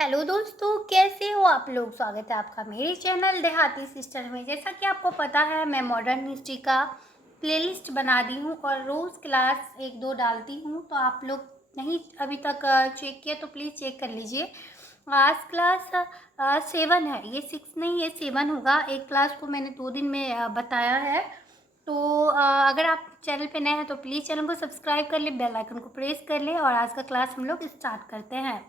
Hello दोस्तों, कैसे हो आप लोग। स्वागत है आपका मेरे चैनल देहाती सिस्टर में। जैसा कि आपको पता है, मैं मॉडर्न हिस्ट्री का प्लेलिस्ट बना दी हूँ और रोज़ क्लास 1-2 डालती हूँ। तो आप लोग नहीं अभी तक चेक किया तो प्लीज़ चेक कर लीजिए। आज क्लास 7 है, ये 6 नहीं, ये 7 होगा। एक क्लास को मैंने 2 दिन में बताया है। तो अगर आप चैनल पे नए हैं तो प्लीज़ चैनल को सब्सक्राइब कर लें, बेल आइकन को प्रेस कर लें और आज का क्लास हम लोग स्टार्ट करते हैं।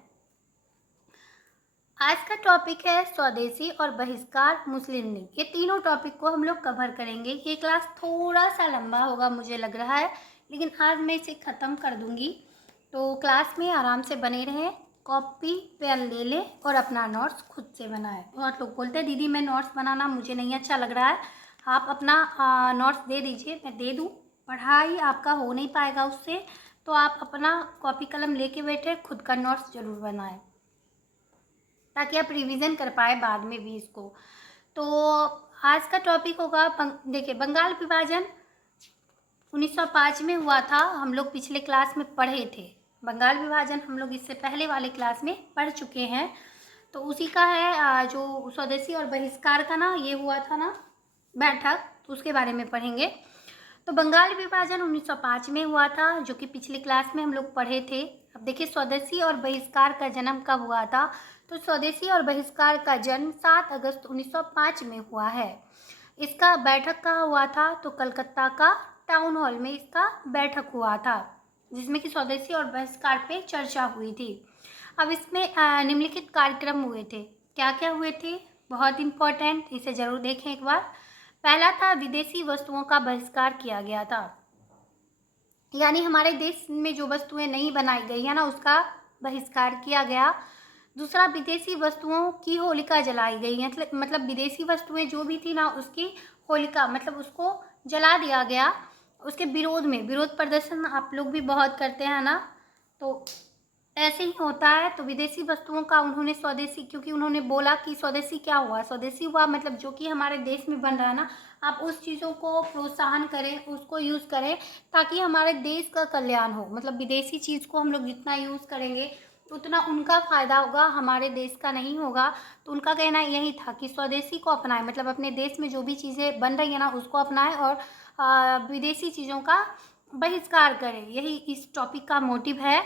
आज का टॉपिक है स्वदेशी और बहिष्कार मुस्लिम लीग। ये तीनों टॉपिक को हम लोग कवर करेंगे। ये क्लास थोड़ा सा लंबा होगा मुझे लग रहा है, लेकिन आज मैं इसे ख़त्म कर दूंगी। तो क्लास में आराम से बने रहें, कॉपी पेन ले लें और अपना नोट्स खुद से बनाएं। बहुत लोग बोलते हैं दीदी मैं नोट्स बनाना मुझे नहीं अच्छा लग रहा है, आप अपना नोट्स दे दीजिए, मैं दे दूँ। पढ़ाई आपका हो नहीं पाएगा उससे, तो आप अपना कॉपी कलम लेके बैठे खुद का नोट्स ज़रूर बनाएं ताकि आप रिवीजन कर पाए बाद में भी इसको। तो आज का टॉपिक होगा देखिए, बंगाल विभाजन 1905 में हुआ था। हम लोग पिछले क्लास में पढ़े थे। बंगाल विभाजन हम लोग इससे पहले वाले क्लास में पढ़ चुके हैं। तो उसी का है जो स्वदेशी और बहिष्कार का ना ये हुआ था ना बैठक, तो उसके बारे में पढ़ेंगे। तो बंगाल विभाजन 1905 में हुआ था, जो कि पिछली क्लास में हम लोग पढ़े थे। अब देखिए, स्वदेशी और बहिष्कार का जन्म कब हुआ था। तो स्वदेशी और बहिष्कार का जन्म 7 अगस्त 1905 में हुआ है। इसका बैठक कहाँ हुआ था, तो कलकत्ता का टाउन हॉल में इसका बैठक हुआ था, जिसमें कि स्वदेशी और बहिष्कार पे चर्चा हुई थी। अब इसमें निम्नलिखित कार्यक्रम हुए थे। क्या क्या हुए थे, बहुत इम्पोर्टेंट, इसे जरूर देखें एक बार। पहला था विदेशी वस्तुओं का बहिष्कार किया गया था, यानी हमारे देश में जो वस्तुएं नहीं बनाई गई है ना उसका बहिष्कार किया गया। दूसरा, विदेशी वस्तुओं की होलिका जलाई गई, मतलब विदेशी वस्तुएं जो भी थी ना उसकी होलिका मतलब उसको जला दिया गया। उसके विरोध में विरोध प्रदर्शन आप लोग भी बहुत करते हैं ना, तो ऐसे ही होता है। तो विदेशी वस्तुओं का उन्होंने स्वदेशी, क्योंकि उन्होंने बोला कि स्वदेशी क्या हुआ, स्वदेशी हुआ मतलब जो कि हमारे देश में बन रहा है ना, आप उस चीज़ों को प्रोत्साहन करें, उसको यूज़ करें ताकि हमारे देश का कल्याण हो। मतलब विदेशी चीज़ को हम लोग जितना यूज़ करेंगे उतना उनका फ़ायदा होगा, हमारे देश का नहीं होगा। तो उनका कहना यही था कि स्वदेशी को अपनाएं, मतलब अपने देश में जो भी चीज़ें बन रही है ना उसको अपनाएं और विदेशी चीज़ों का बहिष्कार करें। यही इस टॉपिक का मोटिव है।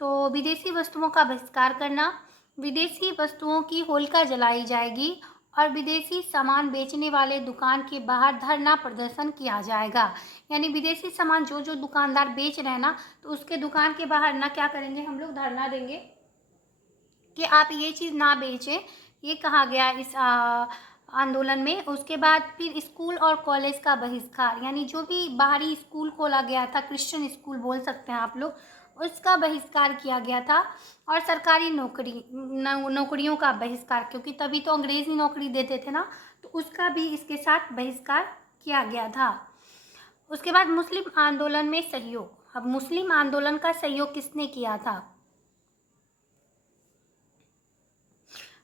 तो विदेशी वस्तुओं का बहिष्कार करना, विदेशी वस्तुओं की होलिका जलाई जाएगी और विदेशी सामान बेचने वाले दुकान के बाहर धरना प्रदर्शन किया जाएगा। यानी विदेशी सामान जो जो दुकानदार बेच रहे हैं ना, तो उसके दुकान के बाहर ना क्या करेंगे, हम लोग धरना देंगे कि आप ये चीज़ ना बेचें। ये कहा गया इस आंदोलन में। उसके बाद फिर स्कूल और कॉलेज का बहिष्कार, यानी जो भी बाहरी स्कूल खोला गया था, क्रिश्चियन स्कूल बोल सकते हैं आप लोग, उसका बहिष्कार किया गया था। और सरकारी नौकरियों का बहिष्कार, क्योंकि तभी तो अंग्रेजी नौकरी देते थे ना, तो उसका भी इसके साथ बहिष्कार किया गया था। उसके बाद मुस्लिम आंदोलन में सहयोग। अब मुस्लिम आंदोलन का सहयोग किसने किया था,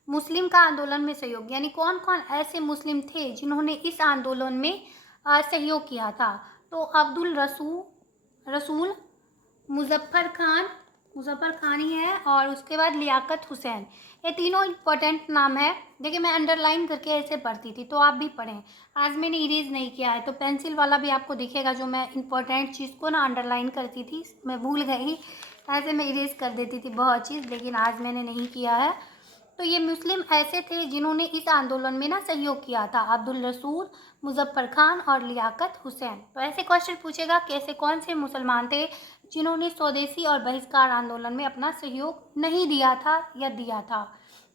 मुस्लिम का आंदोलन में सहयोग, यानी कौन कौन ऐसे मुस्लिम थे जिन्होंने इस आंदोलन में सहयोग किया था। तो अब्दुल रसूल, मुजफ्फर खान ही है, और उसके बाद लियाकत हुसैन। ये तीनों इम्पोर्टेंट नाम है। देखिए, मैं अंडरलाइन करके ऐसे पढ़ती थी, तो आप भी पढ़ें। आज मैंने इरेज नहीं किया है, तो पेंसिल वाला भी आपको दिखेगा, जो मैं इम्पोर्टेंट चीज़ को ना अंडरलाइन करती थी, मैं भूल गई। ऐसे मैं इरेज कर देती थी बहुत चीज़, लेकिन आज मैंने नहीं किया है। तो ये मुस्लिम ऐसे थे जिन्होंने इस आंदोलन में ना सहयोग किया था, अब्दुल रसूल, मुजफ्फर खान और लियाकत हुसैन। तो ऐसे क्वेश्चन पूछेगा कि ऐसे कौन से मुसलमान थे जिन्होंने स्वदेशी और बहिष्कार आंदोलन में अपना सहयोग नहीं दिया था या दिया था।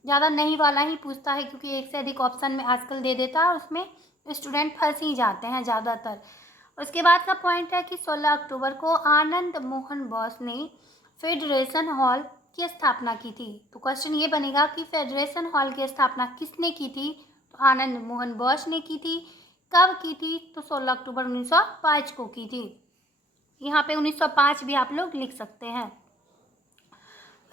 ज़्यादा नहीं वाला ही पूछता है, क्योंकि एक से अधिक ऑप्शन में आजकल दे देता है, उसमें स्टूडेंट फंस ही जाते हैं ज़्यादातर। उसके बाद का पॉइंट है कि 16 अक्टूबर को आनंद मोहन बोस ने फेडरेशन हॉल की स्थापना की थी। तो क्वेश्चन ये बनेगा कि फेडरेशन हॉल की स्थापना किसने की थी, तो आनंद मोहन बोस ने की थी। कब की थी, तो 16 अक्टूबर 1905 को की थी। यहाँ पे 1905 भी आप लोग लिख सकते हैं।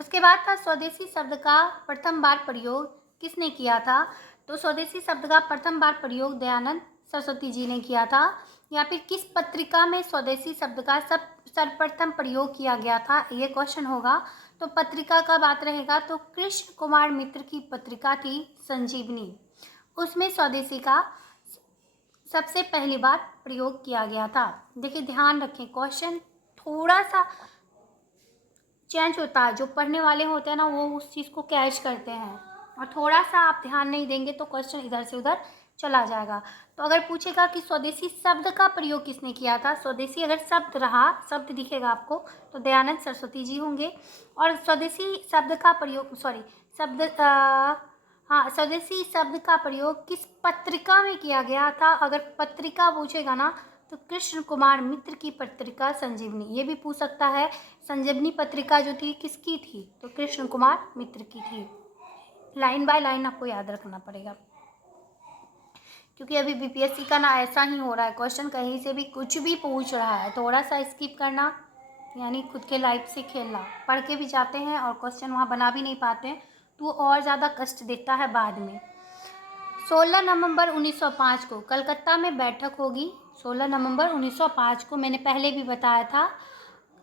उसके बाद था स्वदेशी शब्द का प्रथम बार प्रयोग किसने किया था। तो स्वदेशी शब्द का प्रथम बार प्रयोग दयानंद सरस्वती जी ने किया था। या फिर किस पत्रिका में स्वदेशी शब्द का सर्वप्रथम प्रयोग किया गया था, ये क्वेश्चन होगा। तो तो पत्रिका का बात रहेगा तो कृष्ण कुमार मित्र की पत्रिका थी संजीवनी। उसमें स्वदेशी का सबसे पहली बार प्रयोग किया गया था। देखिए ध्यान रखें, क्वेश्चन थोड़ा सा चेंज होता है, जो पढ़ने वाले होते हैं ना वो उस चीज़ को कैच करते हैं, और थोड़ा सा आप ध्यान नहीं देंगे तो क्वेश्चन इधर से उधर चला जाएगा। तो अगर पूछेगा कि स्वदेशी शब्द का प्रयोग किसने किया था, स्वदेशी अगर शब्द रहा, शब्द दिखेगा आपको तो दयानंद सरस्वती जी होंगे। और स्वदेशी शब्द का प्रयोग स्वदेशी शब्द का प्रयोग किस पत्रिका में किया गया था, अगर पत्रिका पूछेगा ना तो कृष्ण कुमार मित्र की पत्रिका संजीवनी। ये भी पूछ सकता है संजीवनी पत्रिका जो थी किसकी थी, तो कृष्ण कुमार मित्र की थी। लाइन बाय लाइन आपको याद रखना पड़ेगा, क्योंकि अभी बीपीएससी का ना ऐसा ही हो रहा है, क्वेश्चन कहीं से भी कुछ भी पूछ रहा है, थोड़ा सा स्किप करना यानी खुद के लाइफ से खेलना। पढ़ के भी जाते हैं और क्वेश्चन वहाँ बना भी नहीं पाते हैं, तो वो और ज़्यादा कष्ट देता है बाद में। 16 नवंबर 1905 को कलकत्ता में बैठक होगी। 16 नवंबर 1905 को मैंने पहले भी बताया था।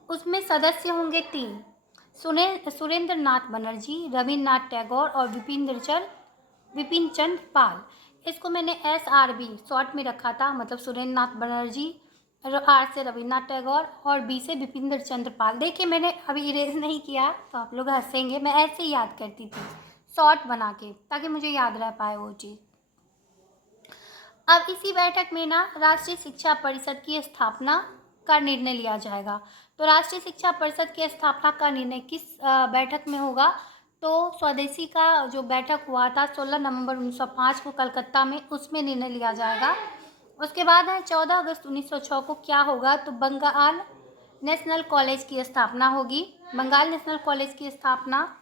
उसमें सदस्य होंगे 3, सुरेंद्र नाथ बनर्जी, रविन्द्रनाथ टैगोर और विपिन चंद्र पाल। इसको मैंने SRB शॉर्ट में रखा था, मतलब सुरेंद्र नाथ बनर्जी, R से रविन्द्रनाथ टैगोर और B से विपिन चंद्र पाल। देखिए मैंने अभी इरेज नहीं किया तो आप लोग हंसेंगे, मैं ऐसे ही याद करती थी शॉर्ट बना के, ताकि मुझे याद रह पाए वो चीज़। अब इसी बैठक में ना राष्ट्रीय शिक्षा परिषद की स्थापना का निर्णय लिया जाएगा। तो राष्ट्रीय शिक्षा परिषद की स्थापना का निर्णय किस बैठक में होगा, तो स्वदेशी का जो बैठक हुआ था 16 नवंबर 1905 को कलकत्ता में, उसमें निर्णय लिया जाएगा। उसके बाद है 14 अगस्त 1906 को क्या होगा, तो बंगाल नेशनल कॉलेज की स्थापना होगी। बंगाल नेशनल कॉलेज की स्थापना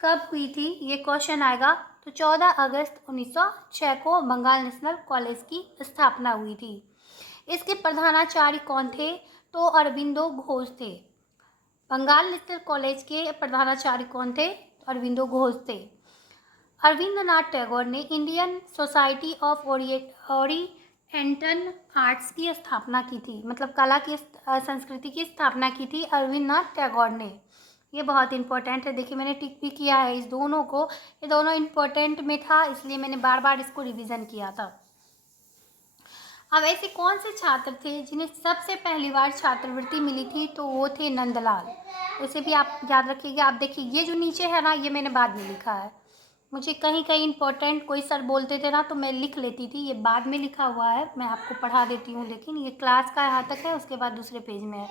कब हुई थी, ये क्वेश्चन आएगा। तो 14 अगस्त 1906 को बंगाल नेशनल कॉलेज की स्थापना हुई थी। इसके प्रधानाचार्य कौन थे, तो अरविंदो घोष थे। बंगाल नेशनल कॉलेज के प्रधानाचार्य कौन थे, अरविंदो घोष थे। रविन्द्रनाथ टैगोर ने Indian society of oriental arts की स्थापना की थी, मतलब कला की संस्कृति की स्थापना की थी रविन्द्रनाथ टैगोर ने। ये बहुत इंपॉर्टेंट है, देखिए मैंने टिक भी किया है इस दोनों को, ये दोनों इंपॉर्टेंट में था इसलिए मैंने बार बार इसको रिवीजन किया था। अब ऐसे कौन से छात्र थे जिन्हें सबसे पहली बार छात्रवृत्ति मिली थी, तो वो थे नंदलाल। उसे भी आप याद रखिएगा। आप देखिए ये जो नीचे है ना, ये मैंने बाद में लिखा है, मुझे कहीं कहीं इंपॉर्टेंट कोई सर बोलते थे ना तो मैं लिख लेती थी, ये बाद में लिखा हुआ है, मैं आपको पढ़ा देती हूँ, लेकिन ये क्लास का यहाँ तक है, उसके बाद दूसरे पेज में है।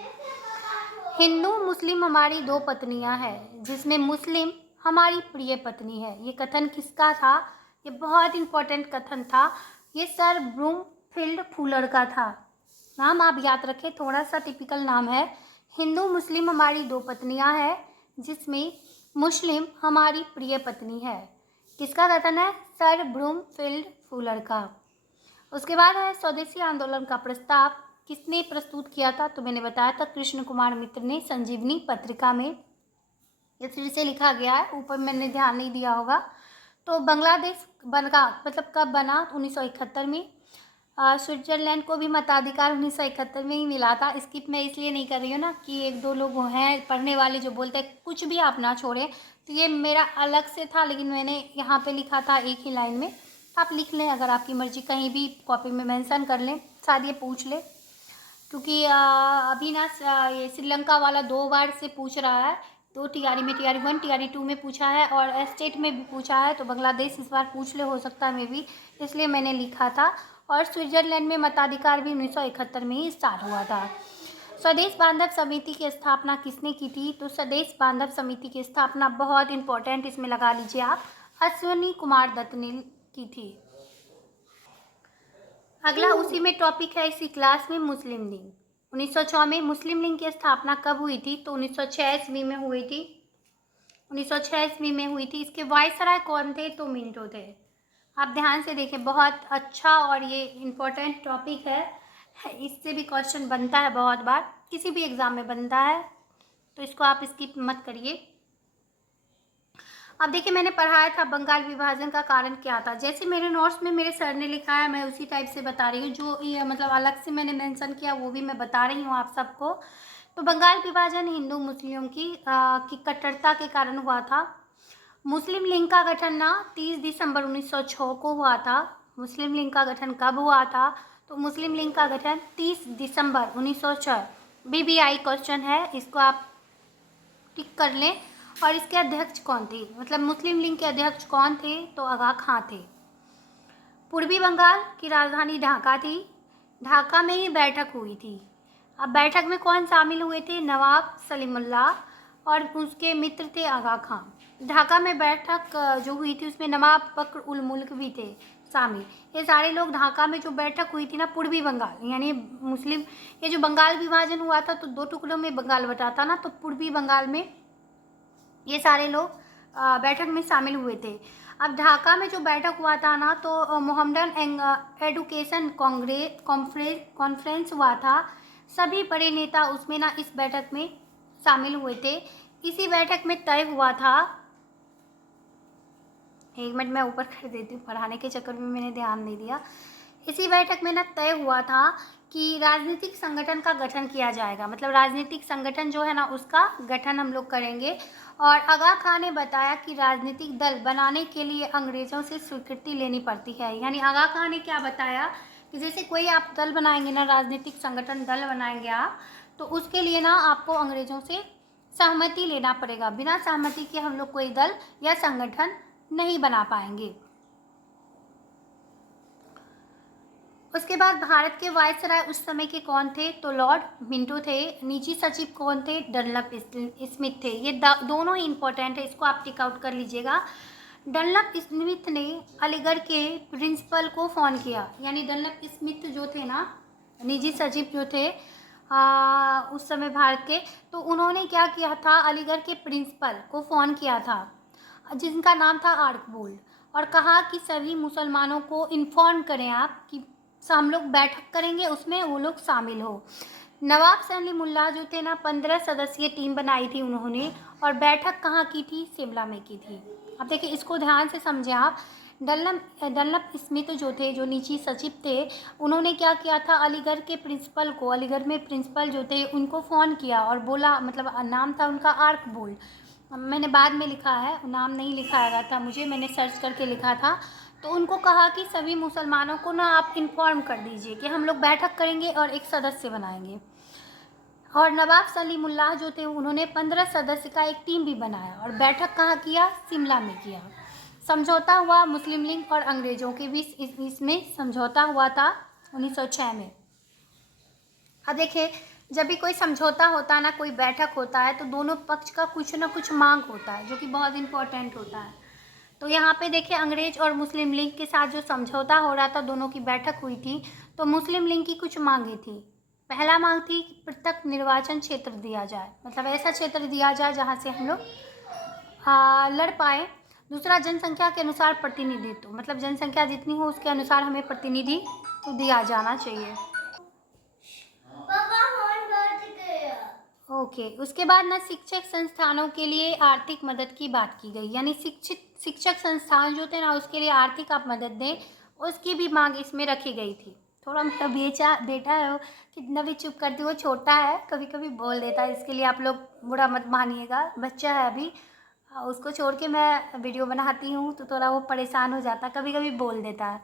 हिंदू मुस्लिम हमारी दो पत्नियां हैं, जिसमें मुस्लिम हमारी प्रिय पत्नी है। ये कथन किसका था, ये बहुत इंपॉर्टेंट कथन था, ये सर ब्रूमफील्ड फूलर का था। नाम आप याद रखें, थोड़ा सा टिपिकल नाम है। हिंदू मुस्लिम हमारी दो पत्नियां हैं, जिसमें मुस्लिम हमारी प्रिय पत्नी है। किसका कथन है, सर ब्रूमफील्ड फूलर का। उसके बाद है स्वदेशी आंदोलन का प्रस्ताव किसने प्रस्तुत किया था, तो मैंने बताया था कृष्ण कुमार मित्र ने संजीवनी पत्रिका में। ये फिर से लिखा गया है, ऊपर मैंने ध्यान नहीं दिया होगा। तो बांग्लादेश बना, मतलब कब बना, 1971 में। स्विट्जरलैंड को भी मताधिकार 1971 में ही मिला था। स्किप मैं इसलिए नहीं कर रही हूँ ना कि एक दो लोग हैं पढ़ने वाले जो बोलते हैं कुछ भी आप ना छोड़ें, तो ये मेरा अलग से था, लेकिन मैंने यहाँ पे लिखा था एक ही लाइन में। आप लिख लें, अगर आपकी मर्जी, कहीं भी कॉपी में मेंशन कर लें, शायद ये पूछ ले, क्योंकि अभी ना ये श्रीलंका वाला 2 बार से पूछ रहा है, 2 टीआरई में, टीआरई 1 टीआरई 2 में पूछा है और स्टेट में भी पूछा है, तो बांग्लादेश इस बार पूछ ले, हो सकता है मे भी, इसलिए मैंने लिखा था। और स्विट्जरलैंड में मताधिकार भी 1971 में ही स्टार्ट हुआ था। स्वदेश बांधव समिति की स्थापना किसने की थी, तो स्वदेश बांधव समिति की स्थापना बहुत इंपॉर्टेंट, इसमें लगा लीजिए आप, अश्विनी कुमार दत्त ने की थी। अगला उसी में टॉपिक है इसी क्लास में, मुस्लिम लीग। 1906 में मुस्लिम लीग की स्थापना कब हुई थी, तो 1906 ईस्वी में हुई थी। 1906 ईस्वी में हुई थी। इसके वायसराय कौन थे, तो मिंटो थे। आप ध्यान से देखें, बहुत अच्छा और ये इम्पोर्टेंट टॉपिक है, इससे भी क्वेश्चन बनता है बहुत बार, किसी भी एग्ज़ाम में बनता है, तो इसको आप स्किप मत करिए। अब देखिए मैंने पढ़ाया था बंगाल विभाजन का कारण क्या था, जैसे मेरे नोट्स में मेरे सर ने लिखा है मैं उसी टाइप से बता रही हूँ, जो ये मतलब अलग से मैंने मेंशन किया वो भी मैं बता रही हूँ आप सबको। तो बंगाल विभाजन हिंदू मुस्लिमों की कट्टरता के कारण हुआ था। मुस्लिम लीग का गठन ना 30 दिसंबर 1906 को हुआ था। मुस्लिम लीग का गठन कब हुआ था? तो मुस्लिम लीग का गठन 30 दिसंबर 1906। BBI क्वेश्चन है, इसको आप टिक कर लें। और इसके अध्यक्ष कौन थे? मतलब मुस्लिम लीग के अध्यक्ष कौन थे? तो आगा खां थे। पूर्वी बंगाल की राजधानी ढाका थी। ढाका में ही बैठक हुई थी। अब बैठक में कौन शामिल हुए थे? नवाब सलीमुल्लाह और उसके मित्र थे आगा खां। ढाका में बैठक जो हुई थी उसमें नवाब बकर उल मुल्क भी थे शामिल। ये सारे लोग ढाका में जो बैठक हुई थी ना, पूर्वी बंगाल यानी मुस्लिम, ये जो बंगाल विभाजन हुआ था तो 2 टुकड़ों में बंगाल बटा था ना, तो पूर्वी बंगाल में ये सारे लोग बैठक में शामिल हुए थे। अब ढाका में जो बैठक हुआ था ना, तो मोहम्मडन एडुकेशन कॉन्फ्रेंस हुआ था। सभी बड़े नेता उसमें ना इस बैठक में शामिल हुए थे। इसी बैठक में तय हुआ था, एक मिनट मैं ऊपर कर देती हूँ, पढ़ाने के चक्कर में मैंने ध्यान नहीं दिया। इसी बैठक में ना तय हुआ था कि राजनीतिक संगठन का गठन किया जाएगा। मतलब राजनीतिक संगठन जो है ना उसका गठन हम लोग करेंगे। और आगा खां ने बताया कि राजनीतिक दल बनाने के लिए अंग्रेजों से स्वीकृति लेनी पड़ती है। यानी आगा खां ने क्या बताया कि जैसे कोई आप दल बनाएंगे ना, राजनीतिक संगठन दल बनाएंगे आप, तो उसके लिए ना आपको अंग्रेजों से सहमति लेना पड़ेगा। बिना सहमति के हम लोग कोई दल या संगठन नहीं बना पाएंगे। उसके बाद भारत के वायसराय उस समय के कौन थे? तो लॉर्ड मिंटो थे। निजी सचिव कौन थे? डनलप स्मिथ थे। ये दोनों ही इंपॉर्टेंट है, इसको आप टिक आउट कर लीजिएगा। डनलप स्मिथ ने अलीगढ़ के प्रिंसिपल को फ़ोन किया। यानी डनलप स्मिथ जो थे ना, निजी सचिव जो थे उस समय भारत के, तो उन्होंने क्या किया था? अलीगढ़ के प्रिंसिपल को फ़ोन किया था जिनका नाम था आर्कबोल्ड, और कहा कि सभी मुसलमानों को इन्फॉर्म करें आप कि हम लोग बैठक करेंगे, उसमें वो लोग शामिल हो। नवाब सलीमुल्लाह जो थे ना 15 सदस्यीय टीम बनाई थी उन्होंने, और बैठक कहाँ की थी? शिमला में की थी। अब देखिए इसको ध्यान से समझें आप। डनलप स्मिथ जो थे, जो निजी सचिव थे, उन्होंने क्या किया था? अलीगढ़ के प्रिंसिपल को, अलीगढ़ में प्रिंसिपल जो थे उनको फ़ोन किया और बोला, मतलब नाम था उनका आर्कबोल्ड। मैंने बाद में लिखा है, नाम नहीं लिखाया था मुझे, मैंने सर्च करके लिखा था। तो उनको कहा कि सभी मुसलमानों को ना आप इन्फॉर्म कर दीजिए कि हम लोग बैठक करेंगे और एक सदस्य बनाएंगे। और नवाब सलीमुल्लाह जो थे उन्होंने 15 सदस्य का एक टीम भी बनाया और बैठक कहाँ किया? शिमला में किया। समझौता हुआ मुस्लिम लीग और अंग्रेजों के बीच, इसमें समझौता हुआ था 1906 में। अब देखिए जब भी कोई समझौता होता है ना, कोई बैठक होता है, तो दोनों पक्ष का कुछ ना कुछ मांग होता है जो कि बहुत इंपॉर्टेंट होता है। तो यहाँ पे देखिए अंग्रेज और मुस्लिम लीग के साथ जो समझौता हो रहा था, दोनों की बैठक हुई थी, तो मुस्लिम लीग की कुछ मांगे थी। पहला मांग थी कि पृथक निर्वाचन क्षेत्र दिया जाए, मतलब ऐसा क्षेत्र दिया जाए जहाँ से हम लोग लड़ पाए। दूसरा, जनसंख्या के अनुसार प्रतिनिधित्व, मतलब जनसंख्या जितनी हो उसके अनुसार हमें प्रतिनिधि तो दिया जाना चाहिए। ओके उसके बाद ना शिक्षक संस्थानों के लिए आर्थिक मदद की बात की गई। यानी शिक्षक संस्थान जो थे ना उसके लिए आर्थिक आप मदद दें, उसकी भी मांग इसमें रखी गई थी। थोड़ा मेरा बेटा है, वो कितना भी चुप करती, वो छोटा है, कभी कभी बोल देता है, इसके लिए आप लोग बुरा मत मानिएगा, बच्चा है अभी। उसको छोड़ के मैं वीडियो बनाती हूँ तो थोड़ा वो परेशान हो जाता है, कभी कभी बोल देता है।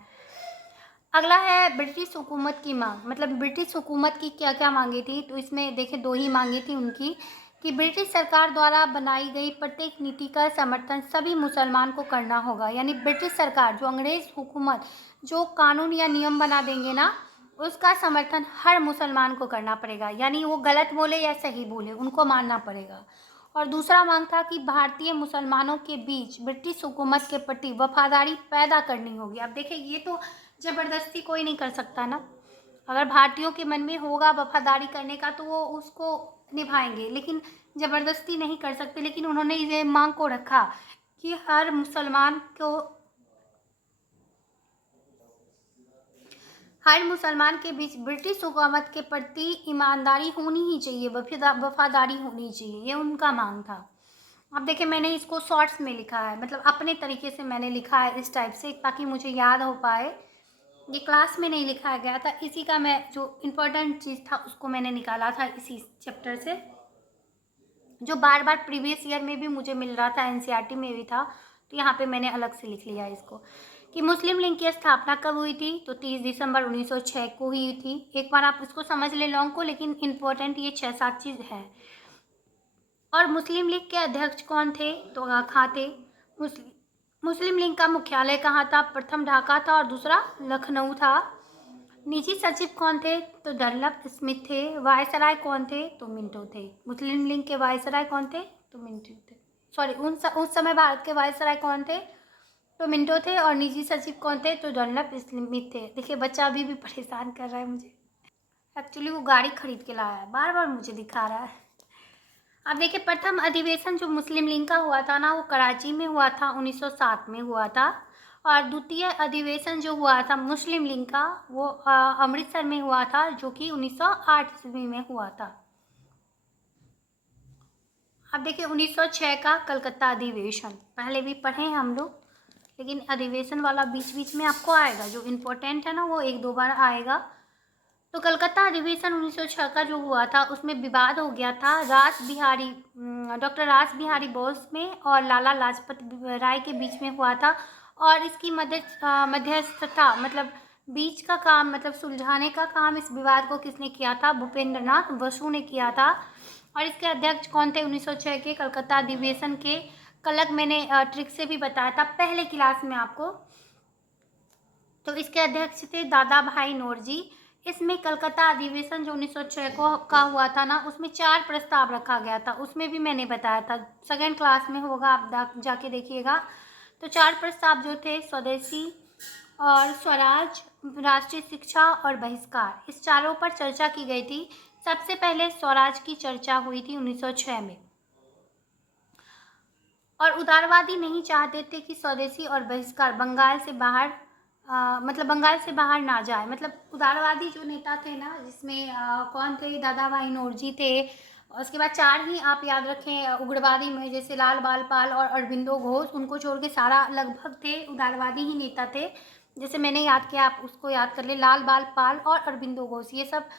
अगला है ब्रिटिश हुकूमत की मांग। मतलब ब्रिटिश हुकूमत की क्या क्या मांगी थी, तो इसमें देखिए 2 ही मांगी थी उनकी, कि ब्रिटिश सरकार द्वारा बनाई गई प्रत्येक नीति का समर्थन सभी मुसलमान को करना होगा। यानी ब्रिटिश सरकार, जो अंग्रेज हुकूमत जो कानून या नियम बना देंगे ना, उसका समर्थन हर मुसलमान को करना पड़ेगा। यानी वो गलत बोले या सही बोले, उनको मानना पड़ेगा। और दूसरा मांग था कि भारतीय मुसलमानों के बीच ब्रिटिश हुकूमत के प्रति वफादारी पैदा करनी होगी। अब देखिए ये तो ज़बरदस्ती कोई नहीं कर सकता ना, अगर भारतीयों के मन में होगा वफादारी करने का तो वो उसको निभाएंगे, लेकिन ज़बरदस्ती नहीं कर सकते। लेकिन उन्होंने ये मांग को रखा कि हर मुसलमान के बीच ब्रिटिश हुकूमत के प्रति ईमानदारी होनी ही चाहिए, वफादारी होनी चाहिए, ये उनका मांग था। अब देखिए मैंने इसको शॉर्ट्स में लिखा है, मतलब अपने तरीके से मैंने लिखा है इस टाइप से, ताकि मुझे याद हो पाए। ये क्लास में नहीं लिखाया गया था, इसी का मैं जो इम्पोर्टेंट चीज़ था उसको मैंने निकाला था इसी चैप्टर से, जो बार बार प्रीवियस ईयर में भी मुझे मिल रहा था, एनसीईआरटी में भी था, तो यहाँ पे मैंने अलग से लिख लिया इसको कि मुस्लिम लीग की स्थापना कब हुई थी, तो 30 दिसंबर 1906 को हुई थी। एक बार आप इसको समझ ले लॉन्ग को, लेकिन इम्पोर्टेंट ये 6-7 चीज़ है। और मुस्लिम लीग के अध्यक्ष कौन थे, तो आगा खां थे। मुस्लिम लीग का मुख्यालय कहाँ था, प्रथम ढाका था और दूसरा लखनऊ था। निजी सचिव कौन थे, तो डनलप स्मिथ थे। वायसराय कौन थे, तो मिंटो थे। मुस्लिम लीग के वायसराय कौन थे, तो मिंटो थे। सॉरी, उस समय भारत के वायसराय कौन थे, तो मिंटो थे। और निजी सचिव कौन थे, तो डनलप स्मिथ थे। देखिए बच्चा अभी भी परेशान कर रहा है मुझे, एक्चुअली वो गाड़ी खरीद के लाया है, बार बार मुझे दिखा रहा है। अब देखिए, प्रथम अधिवेशन जो मुस्लिम लीग का हुआ था ना, वो कराची में हुआ था, 1907 में हुआ था। और द्वितीय अधिवेशन जो हुआ था मुस्लिम लीग का, वो अमृतसर में हुआ था, जो कि 1908 ईस्वी में हुआ था। अब देखिए 1906 का कलकत्ता अधिवेशन, पहले भी पढ़े हैं हम लोग, लेकिन अधिवेशन वाला बीच बीच में आपको आएगा, जो इम्पोर्टेंट है ना वो 1-2 बार आएगा। तो कलकत्ता अधिवेशन 1906 का जो हुआ था, उसमें विवाद हो गया था डॉक्टर रास बिहारी बोस में और लाला लाजपत राय के बीच में हुआ था। और इसकी मध्यस्थता मतलब बीच का काम, मतलब सुलझाने का काम इस विवाद को किसने किया था, भूपेंद्र नाथ बसु ने किया था। और इसके अध्यक्ष कौन थे 1906 के कलकत्ता अधिवेशन के, कलक मैंने ट्रिक से भी बताया था पहले क्लास में आपको। तो इसके अध्यक्ष थे दादा भाई नौरोजी। इसमें कलकत्ता अधिवेशन जो 1906 को का हुआ था ना, उसमें 4 प्रस्ताव रखा गया था, उसमें भी मैंने बताया था, सेकेंड क्लास में होगा, आप जाके देखिएगा। तो 4 प्रस्ताव जो थे, स्वदेशी और स्वराज, राष्ट्रीय शिक्षा और बहिष्कार, इस चारों पर चर्चा की गई थी। सबसे पहले स्वराज की चर्चा हुई थी 1906 में। और उदारवादी नहीं चाहते थे कि स्वदेशी और बहिष्कार बंगाल से बाहर मतलब बंगाल से बाहर ना जाए। मतलब उदारवादी जो नेता थे ना, जिसमें कौन थे, दादा भाई नौरोजी थे। और उसके बाद 4 ही आप याद रखें उग्रवादी में, जैसे लाल बाल पाल और अरबिंदो घोष, उनको छोड़ के सारा लगभग थे उदारवादी ही नेता थे। जैसे मैंने याद किया, आप उसको याद कर ले, लाल बाल पाल और अरबिंदो घोष, ये सब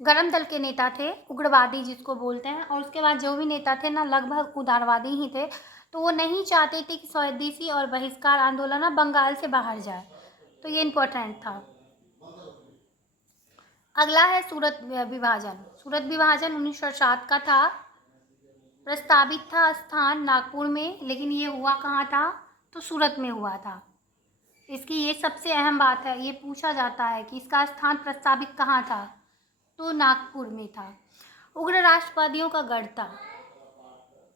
गरम दल के नेता थे, उग्रवादी जिसको बोलते हैं। और उसके बाद जो भी नेता थे ना, लगभग उदारवादी ही थे। तो वो नहीं चाहते थे कि स्वदेशी और बहिष्कार आंदोलन ना बंगाल से बाहर जाए, तो ये इम्पोर्टेंट था। अगला है सूरत विभाजन। सूरत विभाजन 1907 का था। प्रस्तावित था स्थान नागपुर में, लेकिन ये हुआ कहाँ था, तो सूरत में हुआ था। इसकी ये सबसे अहम बात है, ये पूछा जाता है कि इसका स्थान प्रस्तावित कहाँ था, तो नागपुर में था। उग्र राष्ट्रवादियों का गढ़ था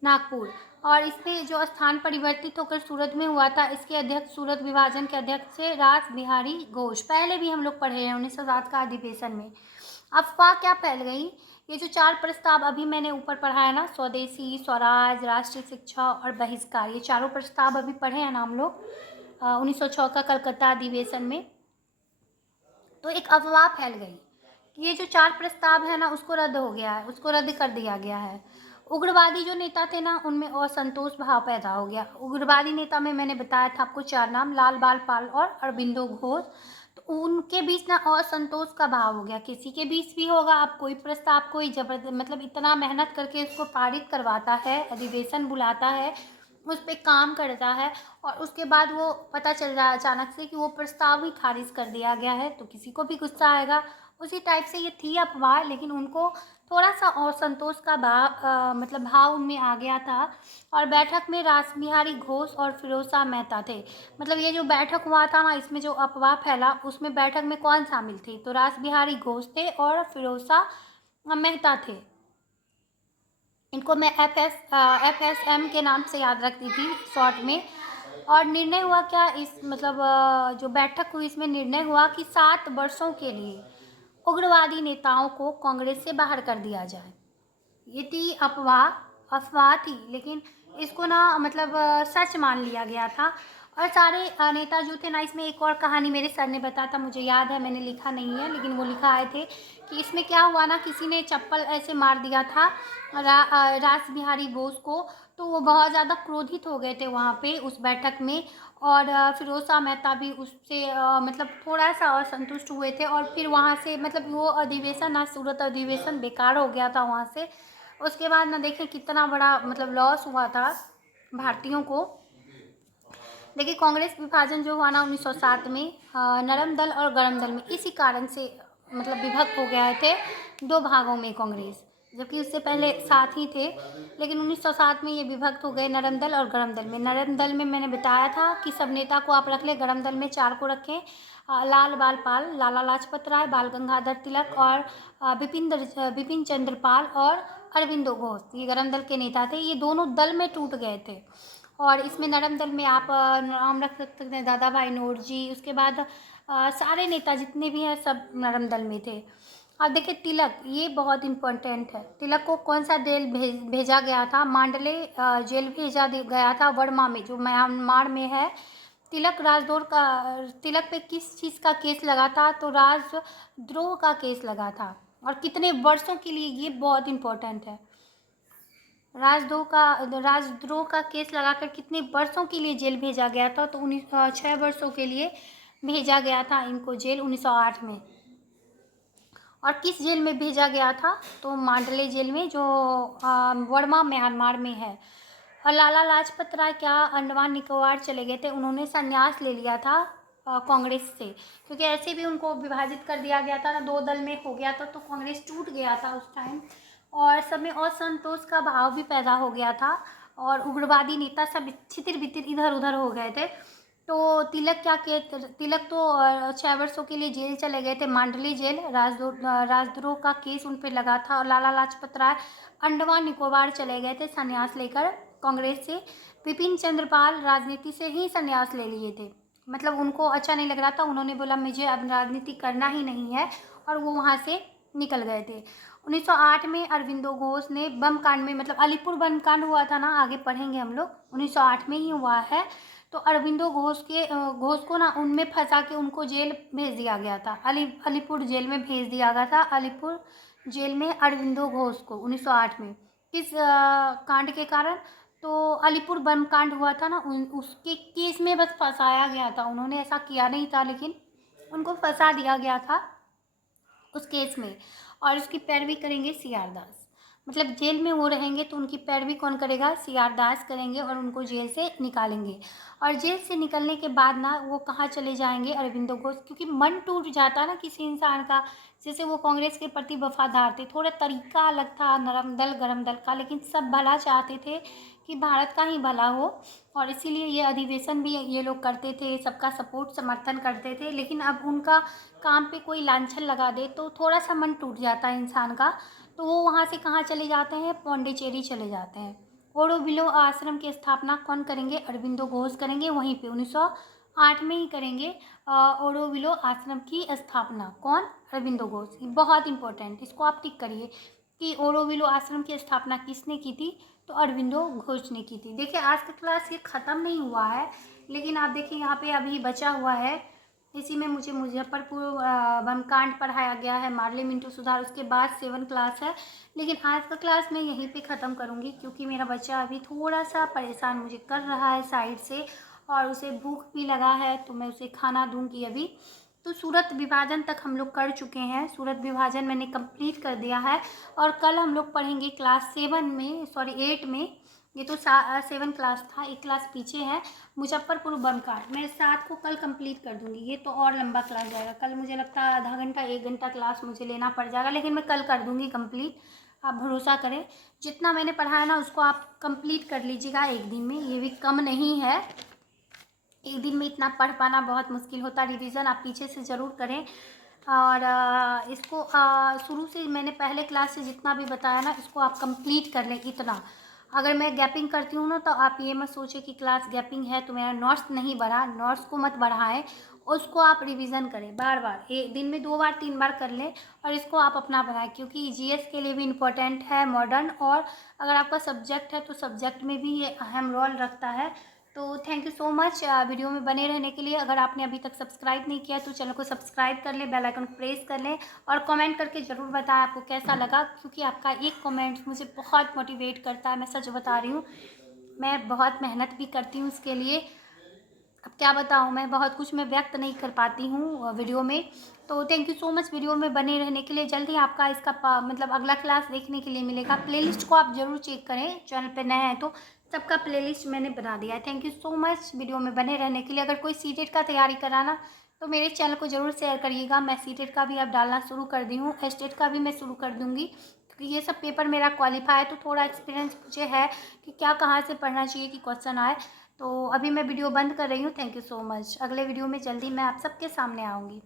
नागपुर, और इसमें जो स्थान परिवर्तित होकर सूरत में हुआ था, इसके अध्यक्ष, सूरत विभाजन के अध्यक्ष थे रास बिहारी घोष। पहले भी हम लोग पढ़े हैं 1907 का अधिवेशन में। अफवाह क्या फैल गई, ये जो 4 प्रस्ताव अभी मैंने ऊपर पढ़ा है ना, स्वदेशी, स्वराज, राष्ट्रीय शिक्षा और बहिष्कार, ये चारों प्रस्ताव अभी पढ़े हैं ना हम लोग 1906 का कलकत्ता अधिवेशन में। तो एक अफवाह फैल गई, ये जो 4 प्रस्ताव है ना, उसको रद्द हो गया है, उसको रद्द कर दिया गया है। उग्रवादी जो नेता थे ना, उनमें असंतोष भाव पैदा हो गया। उग्रवादी नेता में मैंने बताया था आपको 4 नाम, लाल बाल पाल और अरबिंदो घोष। तो उनके बीच ना असंतोष का भाव हो गया, किसी के बीच भी होगा। आप कोई प्रस्ताव, कोई जबरदस्त, मतलब इतना मेहनत करके उसको पारित करवाता है, अधिवेशन बुलाता है, उस पर काम करता है, और उसके बाद वो पता चल रहा है अचानक से कि वो प्रस्ताव ही खारिज कर दिया गया है, तो किसी को भी गुस्सा आएगा। उसी टाइप से ये थी अफवाह, लेकिन उनको थोड़ा सा असंतोष का मतलब भाव उनमें आ गया था। और बैठक में रास बिहारी घोष और फिरोज शाह मेहता थे। मतलब ये जो बैठक हुआ था ना, इसमें जो अफवाह फैला, उसमें बैठक में कौन शामिल थे, तो रास बिहारी घोष थे और फिरोज शाह मेहता थे। इनको मैं FSM के नाम से याद रखती थी शॉर्ट में। और निर्णय हुआ क्या, इस मतलब जो बैठक हुई, इसमें निर्णय हुआ कि 7 वर्षों के लिए उग्रवादी नेताओं को कांग्रेस से बाहर कर दिया जाए। ये थी अफवाह थी, लेकिन इसको ना मतलब सच मान लिया गया था। और सारे नेता जो थे ना, इसमें एक और कहानी मेरे सर ने बताया था, मुझे याद है, मैंने लिखा नहीं है लेकिन वो लिखा आए थे कि इसमें क्या हुआ ना, किसी ने चप्पल ऐसे मार दिया था रास बिहारी बोस को। तो वो बहुत ज़्यादा क्रोधित हो गए थे वहाँ पे उस बैठक में। और फिरोज शाह मेहता भी उससे मतलब थोड़ा सा असंतुष्ट हुए थे। और फिर वहाँ से मतलब वो अधिवेशन ना, सूरत अधिवेशन बेकार हो गया था वहाँ से। उसके बाद ना देखें कितना बड़ा मतलब लॉस हुआ था भारतीयों को। देखिए कांग्रेस विभाजन जो हुआ ना 1907 में, नरम दल और गरम दल में, इसी कारण से मतलब विभक्त हो गए थे दो भागों में कांग्रेस, जबकि उससे पहले साथ ही थे। लेकिन 1907 में ये विभक्त हो गए नरम दल और गरम दल में। नरम दल में मैंने बताया था कि सब नेता को आप रख ले, गरम दल में 4 को रखें, लाल बाल पाल, लाला लाजपत राय, बाल गंगाधर तिलक और बिपिन चंद्र पाल और अरविंदो घोष, ये गरम दल के नेता थे। ये दोनों दल में टूट गए थे। और इसमें नरम दल में आप नाम रख सकते हैं दादा भाई नौरोजी। उसके बाद सारे नेता जितने भी हैं सब नरम दल में थे। अब देखिए तिलक, ये बहुत इम्पोर्टेंट है। तिलक को कौन सा जेल भेजा गया था? मांडले जेल भेजा गया था, वर्मा में, जो म्यांमार में है। तिलक पे किस चीज़ का केस लगा था? तो राजद्रोह का केस लगा था। और कितने वर्षों के लिए, ये बहुत इम्पोर्टेंट है। राजद्रोह का केस लगाकर कितने वर्षों के लिए जेल भेजा गया था? तो 6 वर्षों के लिए भेजा गया था इनको जेल 1908 में। और किस जेल में भेजा गया था? तो मांडले जेल में, जो वर्मा म्यांमार में है। और लाला लाजपत राय क्या अंडमान निकोबार चले गए थे? उन्होंने संन्यास ले लिया था कांग्रेस से, क्योंकि ऐसे भी उनको विभाजित कर दिया गया था ना, 2 दल में हो गया था, तो कांग्रेस टूट गया था उस टाइम। और सब में असंतोष का भाव भी पैदा हो गया था और उग्रवादी नेता सब छितिर बितिर इधर उधर हो गए थे। तो तिलक तो 6 वर्षों के लिए जेल चले गए थे, मांडली जेल। राजद्रोह का केस उन पर लगा था। और लाला लाजपत राय अंडमान निकोबार चले गए थे संन्यास लेकर कांग्रेस से। बिपिन चंद्र पाल राजनीति से ही संन्यास ले लिए थे, मतलब उनको अच्छा नहीं लग रहा था, उन्होंने बोला मुझे अब राजनीति करना ही नहीं है, और वो वहाँ से निकल गए थे। 1908 में अरविंदो घोष ने बम कांड में, मतलब अलीपुर बम कांड हुआ था ना, आगे पढ़ेंगे हम लोग, 1908 में ही हुआ है। तो अरविंदो घोष को ना उनमें फंसा के उनको जेल भेज दिया गया था, अलीपुर जेल में भेज दिया गया था। अलीपुर जेल में अरविंदो घोष को 1908 में किस कांड के कारण? तो अलीपुर बम कांड हुआ था ना, उसके केस में बस फंसाया गया था, उन्होंने ऐसा किया नहीं था, लेकिन उनको फंसा दिया गया था उस केस में। और उसकी पैरवी करेंगे CR दास, मतलब जेल में वो रहेंगे तो उनकी पैरवी कौन करेगा? CR दास करेंगे और उनको जेल से निकालेंगे। और जेल से निकलने के बाद ना वो कहाँ चले जाएंगे? अरविंदो घोष, क्योंकि मन टूट जाता है ना किसी इंसान का। जैसे वो कांग्रेस के प्रति वफादार थे, थोड़ा तरीका अलग था नरम दल गरम दल का, लेकिन सब भला चाहते थे कि भारत का ही भला हो। और इसीलिए ये अधिवेशन भी ये लोग करते थे, सबका सपोर्ट समर्थन करते थे। लेकिन अब उनका काम पे कोई लांछन लगा दे तो थोड़ा सा मन टूट जाता है इंसान का। तो वो वहाँ से कहाँ चले जाते हैं? पौंडीचेरी चले जाते हैं। ओरोविलो आश्रम की स्थापना कौन करेंगे? अरविंदो घोष करेंगे, वहीं पे 1908 में ही करेंगे ओरोविलो आश्रम की स्थापना। कौन? अरविंदो घोष। बहुत इंपॉर्टेंट, इसको आप टिक करिए कि ओरोविलो आश्रम की स्थापना किसने की थी? तो अरविंदो घोष ने की थी। देखिए आज का क्लास ये ख़त्म नहीं हुआ है, लेकिन आप देखिए यहाँ पे अभी बचा हुआ है। इसी में मुझे मुजफ्फरपुर बमकांड पढ़ाया गया है, मार्ले मिंटू सुधार, उसके बाद 7 क्लास है। लेकिन आज का क्लास मैं यहीं पे ख़त्म करूँगी, क्योंकि मेरा बच्चा अभी थोड़ा सा परेशान मुझे कर रहा है साइड से, और उसे भूख भी लगा है, तो मैं उसे खाना दूँगी अभी। तो सूरत विभाजन तक हम लोग कर चुके हैं, सूरत विभाजन मैंने कंप्लीट कर दिया है। और कल हम लोग पढ़ेंगे क्लास 8 में। ये तो 7 क्लास था, एक क्लास पीछे है, मुजफ्फरपुर बमकांड। मैं 7 को कल कंप्लीट कर दूंगी, ये तो और लंबा क्लास जाएगा। कल मुझे लगता है आधा घंटा 1 घंटा क्लास मुझे लेना पड़ जाएगा, लेकिन मैं कल कर दूंगी कंप्लीट, आप भरोसा करें। जितना मैंने पढ़ाया ना उसको आप कंप्लीट कर लीजिएगा एक दिन में, ये भी कम नहीं है। एक दिन में इतना पढ़ पाना बहुत मुश्किल होता है। रिवीजन आप पीछे से ज़रूर करें। और इसको शुरू से मैंने पहले क्लास से जितना भी बताया ना, इसको आप कंप्लीट कर लें इतना। अगर मैं गैपिंग करती हूँ ना, तो आप ये मत सोचें कि क्लास गैपिंग है तो मेरा नोट्स नहीं बढ़ा, नोट्स को मत बढ़ाएं, उसको आप रिवीजन करें बार बार, एक दिन में 2 बार 3 बार कर लें, और इसको आप अपना बनाएं, क्योंकि GS के लिए भी इम्पोर्टेंट है मॉडर्न। और अगर आपका सब्जेक्ट है तो सब्जेक्ट में भी ये अहम रोल रखता है। तो thank you so much video में बने रहने के लिए। अगर आपने अभी तक सब्सक्राइब नहीं किया तो चैनल को सब्सक्राइब कर लें, बेल आइकन को प्रेस कर लें और कमेंट करके ज़रूर बताएं आपको कैसा लगा, क्योंकि आपका एक कमेंट मुझे बहुत मोटिवेट करता है। मैं सच बता रही हूँ, मैं बहुत मेहनत भी करती हूँ इसके लिए। अब क्या बताऊँ, मैं बहुत कुछ मैं व्यक्त नहीं कर पाती हूँ वीडियो में। तो thank you so much video में बने रहने के लिए। जल्द ही आपका इसका मतलब अगला क्लास देखने के लिए मिलेगा। प्लेलिस्ट को आप ज़रूर चेक करें, चैनल पे नए हैं तो सबका प्लेलिस्ट मैंने बना दिया है। Thank you so much video में बने रहने के लिए। अगर कोई सीटेट का तैयारी कराना तो मेरे चैनल को ज़रूर शेयर करिएगा। मैं सीटेट का भी अब डालना शुरू कर दी हूँ, एस्टेट का भी मैं शुरू कर दूँगी, क्योंकि ये सब पेपर मेरा क्वालिफाई है तो थोड़ा एक्सपीरियंस मुझे है कि क्या कहाँ से पढ़ना चाहिए कि क्वेश्चन आए। तो अभी मैं वीडियो बंद कर रही हूँ। Thank you so much. अगले वीडियो में जल्दी मैं आप सबके सामने आऊँगी।